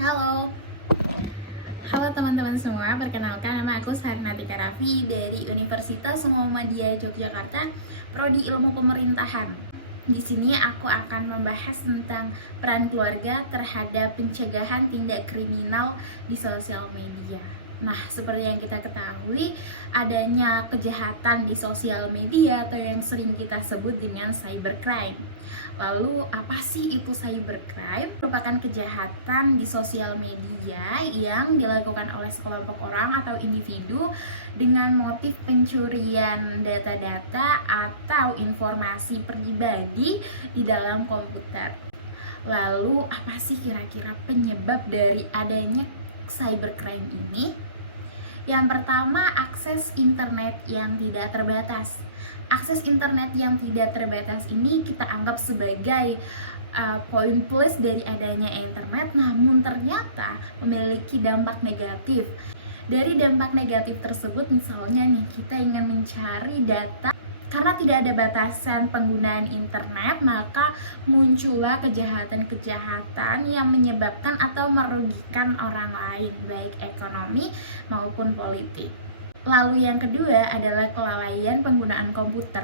Halo, halo teman-teman semua. Perkenalkan, nama aku Sarnatika Raffi dari Universitas Muhammadiyah Yogyakarta, Prodi Ilmu Pemerintahan. Di sini aku akan membahas tentang peran keluarga terhadap pencegahan tindak kriminal di sosial media. Nah, seperti yang kita ketahui, adanya kejahatan di sosial media atau yang sering kita sebut dengan cybercrime. Lalu, apa sih itu cybercrime? Merupakan kejahatan di sosial media yang dilakukan oleh sekelompok orang atau individu dengan motif pencurian data-data atau informasi pribadi di dalam komputer. Lalu, apa sih kira-kira penyebab dari adanya cybercrime ini? Yang pertama, akses internet yang tidak terbatas. Akses internet yang tidak terbatas ini kita anggap sebagai poin plus dari adanya internet, namun ternyata memiliki dampak negatif. Dari dampak negatif tersebut, misalnya nih, kita ingin mencari data. Karena tidak ada batasan penggunaan internet, maka muncullah kejahatan-kejahatan yang menyebabkan atau merugikan orang lain, baik ekonomi maupun politik. Lalu yang kedua adalah kelalaian penggunaan komputer.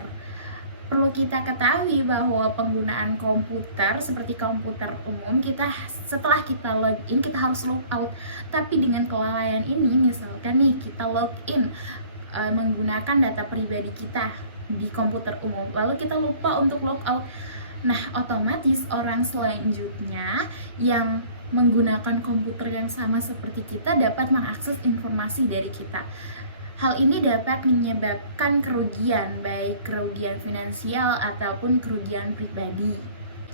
Perlu kita ketahui bahwa penggunaan komputer seperti komputer umum, setelah kita login kita harus log out. Tapi dengan kelalaian ini, misalkan nih kita login menggunakan data pribadi kita di komputer umum, lalu kita lupa untuk log out. Nah, otomatis orang selanjutnya yang menggunakan komputer yang sama seperti kita dapat mengakses informasi dari kita. Hal ini dapat menyebabkan kerugian, baik kerugian finansial ataupun kerugian pribadi.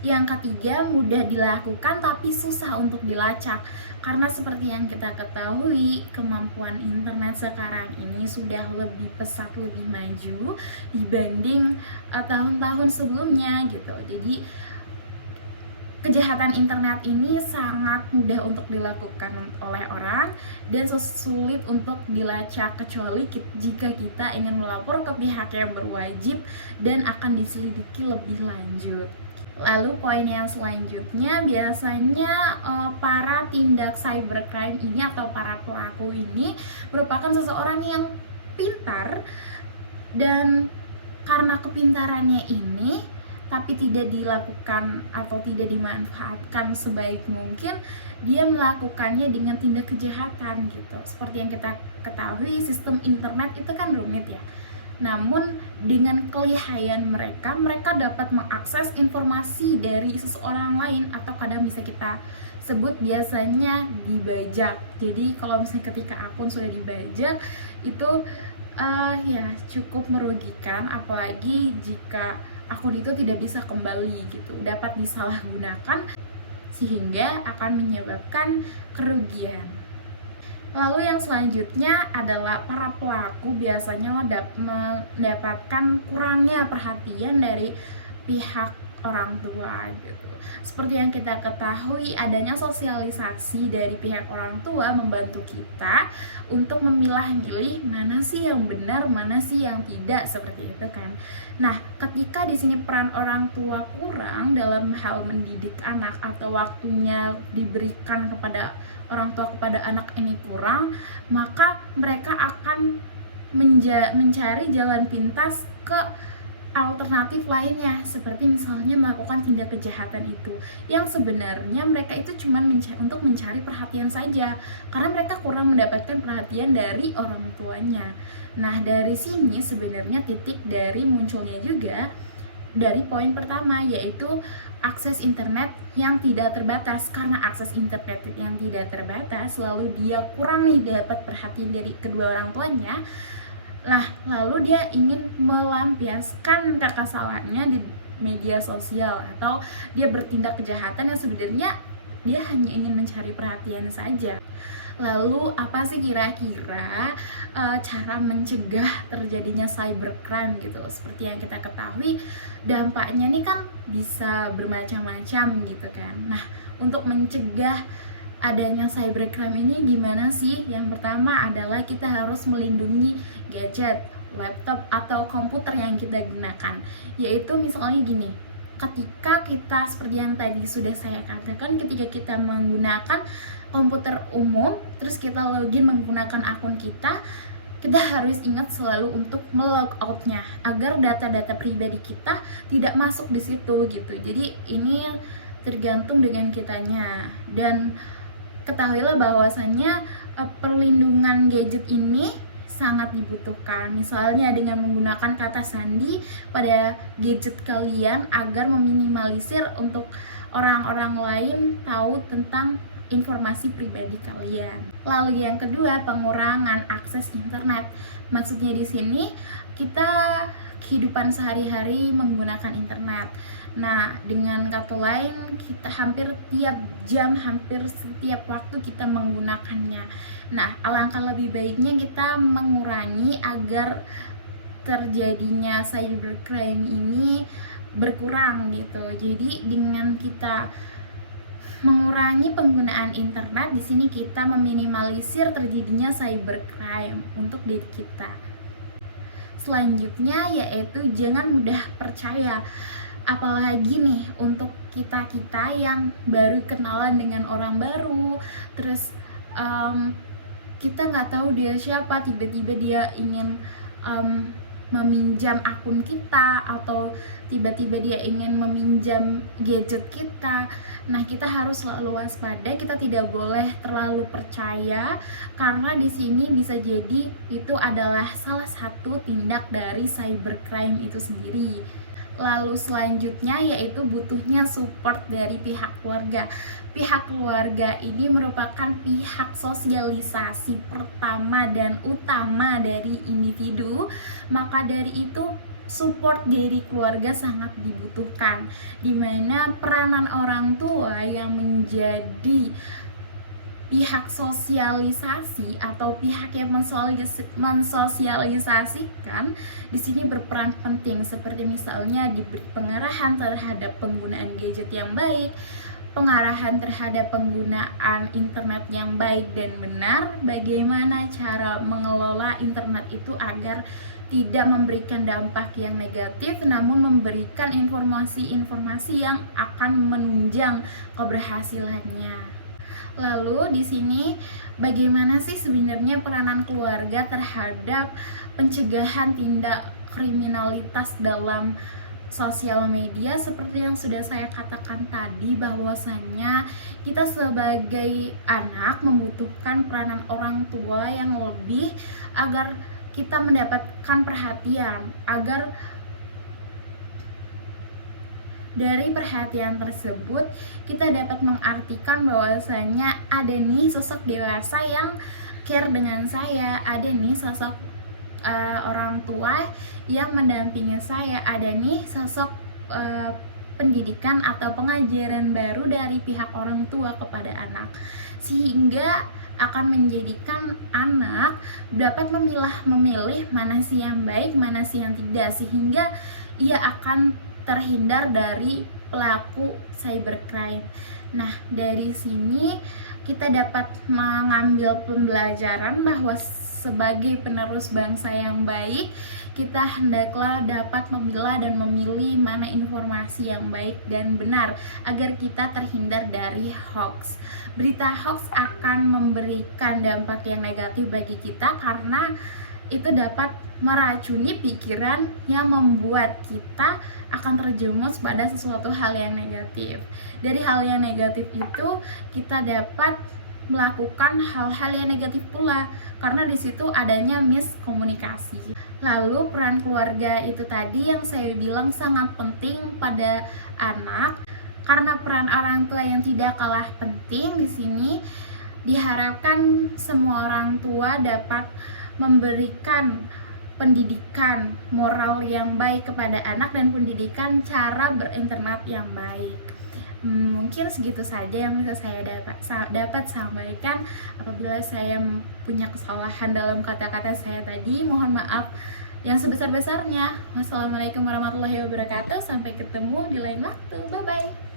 Yang ketiga, mudah dilakukan tapi susah untuk dilacak. Karena seperti yang kita ketahui, kemampuan internet sekarang ini sudah lebih pesat, lebih maju dibanding tahun-tahun sebelumnya gitu. Jadi kejahatan internet ini sangat mudah untuk dilakukan oleh orang dan sulit untuk dilacak, kecuali jika kita ingin melapor ke pihak yang berwajib dan akan diselidiki lebih lanjut. Lalu poin yang selanjutnya, biasanya para tindak cybercrime ini atau para pelaku ini merupakan seseorang yang pintar, dan karena kepintarannya ini tapi tidak dilakukan atau tidak dimanfaatkan sebaik mungkin, dia melakukannya dengan tindak kejahatan gitu. Seperti yang kita ketahui, sistem internet itu kan rumit ya. Namun dengan kelihayan mereka dapat mengakses informasi dari seseorang lain, atau kadang bisa kita sebut biasanya dibajak. Jadi kalau misalnya ketika akun sudah dibajak, itu ya cukup merugikan, apalagi jika akun itu tidak bisa kembali gitu, dapat disalahgunakan sehingga akan menyebabkan kerugian. Lalu yang selanjutnya adalah para pelaku biasanya mendapatkan kurangnya perhatian dari pihak orang tua gitu. Seperti yang kita ketahui, adanya sosialisasi dari pihak orang tua membantu kita untuk memilah-milih mana sih yang benar, mana sih yang tidak, seperti itu kan. Nah, ketika di sini peran orang tua kurang dalam hal mendidik anak atau waktunya diberikan kepada orang tua kepada anak ini kurang, maka mereka akan mencari jalan pintas ke alternatif lainnya, seperti misalnya melakukan tindak kejahatan itu, yang sebenarnya mereka itu cuma untuk mencari perhatian saja, karena mereka kurang mendapatkan perhatian dari orang tuanya. Nah, dari sini sebenarnya titik dari munculnya juga dari poin pertama, yaitu akses internet yang tidak terbatas. Karena akses internet yang tidak terbatas, lalu dia kurang nih dapat perhatian dari kedua orang tuanya. Lalu dia ingin melampiaskan kekesalannya di media sosial, atau dia bertindak kejahatan yang sebenarnya dia hanya ingin mencari perhatian saja. Lalu apa sih kira-kira cara mencegah terjadinya cybercrime gitu? Seperti yang kita ketahui, dampaknya nih kan bisa bermacam-macam gitu kan. Nah, untuk mencegah adanya cybercrime ini gimana sih? Yang pertama adalah kita harus melindungi gadget, laptop atau komputer yang kita gunakan. Yaitu misalnya gini, ketika kita seperti yang tadi sudah saya katakan, ketika kita menggunakan komputer umum terus kita login menggunakan akun kita harus ingat selalu untuk melog outnya agar data-data pribadi kita tidak masuk di situ gitu. Jadi ini tergantung dengan kitanya, dan ketahuilah bahwasannya perlindungan gadget ini sangat dibutuhkan, misalnya dengan menggunakan kata sandi pada gadget kalian agar meminimalisir untuk orang-orang lain tahu tentang informasi pribadi kalian. Lalu yang kedua, pengurangan akses internet. Maksudnya di sini kita kehidupan sehari-hari menggunakan internet. Nah, dengan kata lain, kita hampir tiap jam, hampir setiap waktu kita menggunakannya. Nah, alangkah lebih baiknya kita mengurangi agar terjadinya cybercrime ini berkurang gitu. Jadi dengan kita mengurangi penggunaan internet, di sini kita meminimalisir terjadinya cybercrime untuk diri kita. Selanjutnya yaitu jangan mudah percaya, apalagi nih untuk kita yang baru kenalan dengan orang baru, terus kita nggak tahu dia siapa, tiba-tiba dia ingin meminjam akun kita atau tiba-tiba dia ingin meminjam gadget kita. Nah, kita harus selalu waspada, kita tidak boleh terlalu percaya karena di sini bisa jadi itu adalah salah satu tindak dari cybercrime itu sendiri. Lalu selanjutnya yaitu butuhnya support dari pihak keluarga. Pihak keluarga ini merupakan pihak sosialisasi pertama dan utama dari individu, maka dari itu support dari keluarga sangat dibutuhkan, dimana peranan orang tua yang menjadi pihak sosialisasi atau pihak yang mensosialisasikan di sini berperan penting, seperti misalnya diberi pengarahan terhadap penggunaan gadget yang baik, pengarahan terhadap penggunaan internet yang baik dan benar, bagaimana cara mengelola internet itu agar tidak memberikan dampak yang negatif, namun memberikan informasi-informasi yang akan menunjang keberhasilannya. Lalu di sini bagaimana sih sebenarnya peranan keluarga terhadap pencegahan tindak kriminalitas dalam sosial media? Seperti yang sudah saya katakan tadi, bahwasannya kita sebagai anak membutuhkan peranan orang tua yang lebih agar kita mendapatkan perhatian, agar dari perhatian tersebut kita dapat mengartikan bahwasanya ada nih sosok dewasa yang care dengan saya, ada nih sosok orang tua yang mendampingi saya, ada nih sosok pendidikan atau pengajaran baru dari pihak orang tua kepada anak, sehingga akan menjadikan anak dapat memilih mana sih yang baik, mana sih yang tidak, sehingga ia akan terhindar dari pelaku cybercrime. Nah, dari sini kita dapat mengambil pembelajaran bahwa sebagai penerus bangsa yang baik, kita hendaklah dapat memilah dan memilih mana informasi yang baik dan benar agar kita terhindar dari hoax. Berita hoax akan memberikan dampak yang negatif bagi kita karena itu dapat meracuni pikiran yang membuat kita akan terjerumus pada sesuatu hal yang negatif. Dari hal yang negatif itu kita dapat melakukan hal-hal yang negatif pula karena di situ adanya miskomunikasi. Lalu peran keluarga itu tadi yang saya bilang sangat penting pada anak, karena peran orang tua yang tidak kalah penting di sini diharapkan semua orang tua dapat memberikan pendidikan moral yang baik kepada anak dan pendidikan cara berinternet yang baik. Mungkin segitu saja yang bisa saya dapat sampaikan. Apabila saya punya kesalahan dalam kata-kata saya tadi, mohon maaf yang sebesar-besarnya. Wassalamualaikum warahmatullahi wabarakatuh. Sampai ketemu di lain waktu. Bye bye.